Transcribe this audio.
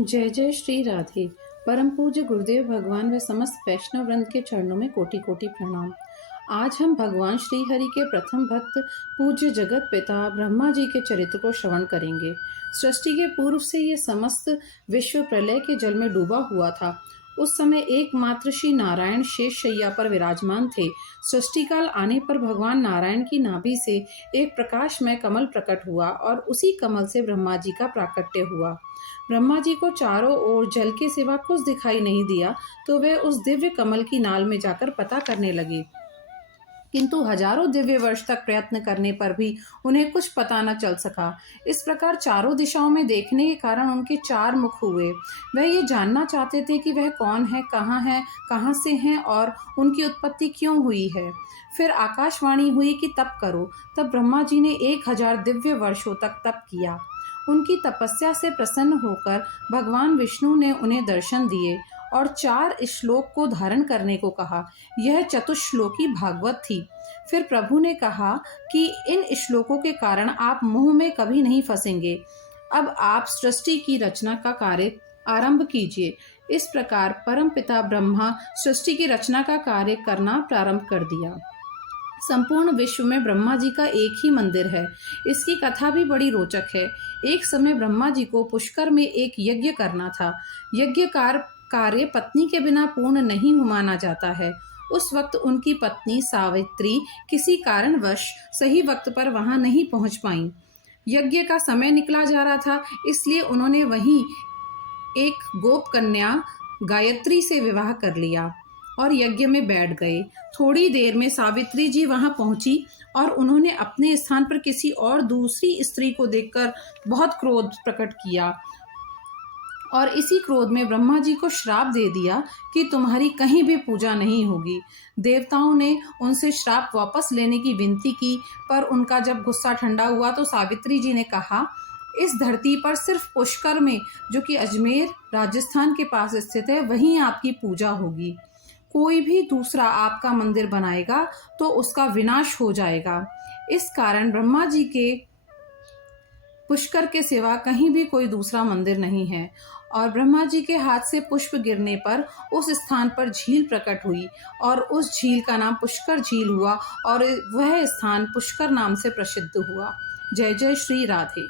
जय जय श्री राधे। परम पूज्य गुरुदेव भगवान व समस्त वैष्णव वृंद के चरणों में कोटि कोटि प्रणाम। आज हम भगवान श्री हरि के प्रथम भक्त पूज्य जगत पिता ब्रह्मा जी के चरित्र को श्रवण करेंगे। सृष्टि के पूर्व से ये समस्त विश्व प्रलय के जल में डूबा हुआ था। उस समय एकमात्र श्री नारायण शेष शैया पर विराजमान थे। सृष्टि काल आने पर भगवान नारायण की नाभि से एक प्रकाशमय कमल प्रकट हुआ और उसी कमल से ब्रह्मा जी का प्राकट्य हुआ। ब्रह्मा जी को चारों ओर जल के सिवा कुछ दिखाई नहीं दिया, तो वे उस दिव्य कमल की नाल में जाकर पता करने लगे, किंतु हजारों दिव्य वर्ष तक प्रयत्न करने पर भी उन्हें कुछ पता न चल सका। इस प्रकार चारों दिशाओं में देखने के कारण उनके चार मुख हुए। वह ये जानना चाहते थे कि वह कौन है, कहाँ से हैं और उनकी उत्पत्ति क्यों हुई है। फिर आकाशवाणी हुई कि तप करो। तब ब्रह्मा जी ने 1000 दिव्य वर्षों तक तप किया। उनकी तपस्या से प्रसन्न होकर भगवान विष्णु ने उन्हें दर्शन दिए और 4 श्लोक को धारण करने को कहा। यह चतुश्लोकी भागवत थी। फिर प्रभु ने कहा कि इन श्लोकों के कारण आप मुंह में कभी नहीं फंसेंगे। अब आप सृष्टि की रचना का कार्य आरंभ कीजिए। इस प्रकार परम पिता ब्रह्मा सृष्टि की रचना का कार्य करना प्रारंभ कर दिया। संपूर्ण विश्व में ब्रह्मा जी का एक ही मंदिर है। इसकी कथा भी बड़ी रोचक है। एक समय ब्रह्मा जी को पुष्कर में एक यज्ञ करना था। यज्ञ कार्य पत्नी के बिना पूर्ण नहीं माना जाता है। उस वक्त उनकी पत्नी सावित्री किसी कारणवश सही वक्त पर वहां नहीं पहुंच पाई। यज्ञ का समय निकला जा रहा था, इसलिए उन्होंने वहीं एक गोप कन्या गायत्री से विवाह कर लिया और यज्ञ में बैठ गए। थोड़ी देर में सावित्री जी वहां पहुंची और उन्होंने अपने स्थान पर किसी और दूसरी स्त्री को देखकर बहुत क्रोध प्रकट किया और इसी क्रोध में ब्रह्मा जी को श्राप दे दिया कि तुम्हारी कहीं भी पूजा नहीं होगी। देवताओं ने उनसे श्राप वापस लेने की विनती की, पर उनका जब गुस्सा ठंडा हुआ तो सावित्री जी ने कहा, इस धरती पर सिर्फ पुष्कर में, जो कि अजमेर राजस्थान के पास स्थित है, वहीं आपकी पूजा होगी। कोई भी दूसरा आपका मंदिर बनाएगा तो उसका विनाश हो जाएगा। इस कारण ब्रह्मा जी के पुष्कर के सिवा कहीं भी कोई दूसरा मंदिर नहीं है। और ब्रह्मा जी के हाथ से पुष्प गिरने पर उस स्थान पर झील प्रकट हुई और उस झील का नाम पुष्कर झील हुआ और वह स्थान पुष्कर नाम से प्रसिद्ध हुआ। जय जय श्री राधे।